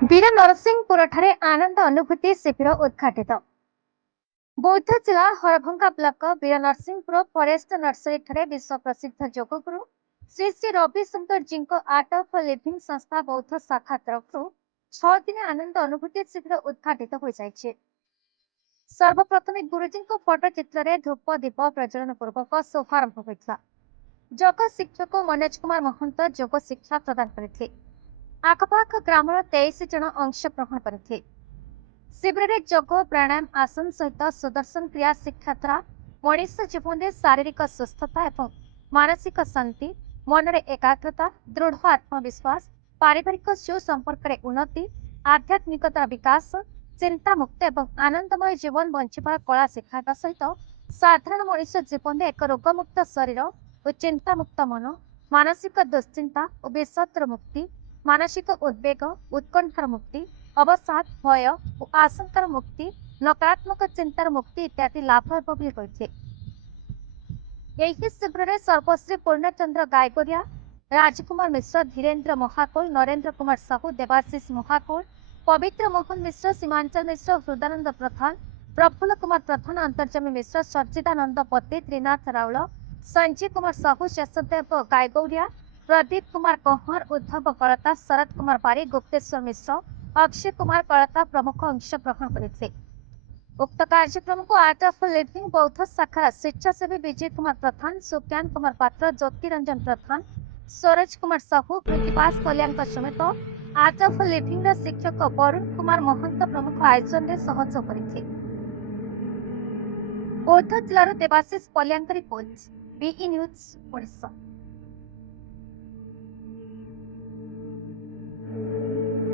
वीर नरसिंहपुर आनंद अनुभूति शिविर उद्घाटित। बौद्ध जिला हरभंगा ब्लॉक वीर नरसिंहपुर फरेस्ट नर्सरी विश्व प्रसिद्ध योगगुरु श्री श्री रविशंकर जी आर्ट ऑफ लिविंग संस्था बौद्ध शाखा तरफ 6 दिन आनंद अनुभूति शिविर उद्घाटित हो जाइए। सर्वप्रथमे गुरुजी फोटो चित्र धूप दीप प्रज्वलन पूर्वक शुभारंभ होता। योग शिक्षक मनोज कुमार महंत योग शिक्षा प्रदान करते। आखपाख ग्रामर 23 जन अंशग्रहण करते। शिविर में योग प्राणायाम आसन सहित सुदर्शन क्रिया शिक्षा द्वारा मनुष्य जीवन में शारीरिक सुस्थता और मानसिक शांति, मन में एकाग्रता, दृढ़ आत्मविश्वास, पारिवारिक सुसंपर्क उन्नति, आध्यात्मिकतार विकास, चिंता मुक्त और आनंदमय जीवन बंचार कला शिक्षा सहित साधारण मनुष्य जीवन में एक रोगमुक्त शरीर और चिंतामुक्त मन, मानसिक दुश्चिंता और विषाद मुक्ति, मानसिक उद्वेग, उत्कंठार मुक्ति, अवसाद, भय और आशंकार मुक्ति, नकारात्मक चिंतार मुक्ति इत्यादि लाभ होते। शिविर में सर्वश्री पूर्णचंद्र गायगोरिया, राजकुमार मिश्र, धीरेन्द्र महाकुल, नरेन्द्र कुमार साहू, देवाशीष महाकुल, पवित्र मोहन मिश्र, सीमांचल मिश्र, हृदानंद प्रधान, प्रफुल्ल कुमार प्रधान, अंतर्जमी मिश्र, सच्चिदानंद पति, त्रिनाथ राउल, संजीव कुमार साहू, शेषदेव गायगौरिया, प्रदीप कुमार कंवर, उद्धव कलता, शरद कुमार पारी, गुप्तेश्वर मिश्र, अक्षय कुमार कलता प्रमुख अंशग्रहण करते। उक्त कार्यक्रम को आर्ट ऑफ लिविंग बौद्ध शाखा स्वेच्छासेवी विजय कुमार प्रधान, सुज्ञान कुमार पात्र, ज्योति रंजन प्रधान, स्वरज कुमार साहू, कृतिपास कल्याण समेत आर्ट ऑफ लिविंग शिक्षक वरुण कुमार महंत प्रमुख आयोजन में सहयोग करते। बौद्ध जिलार देवाशीष पल्याणकर रिपोर्ट, बीई न्यूज ओडिशा।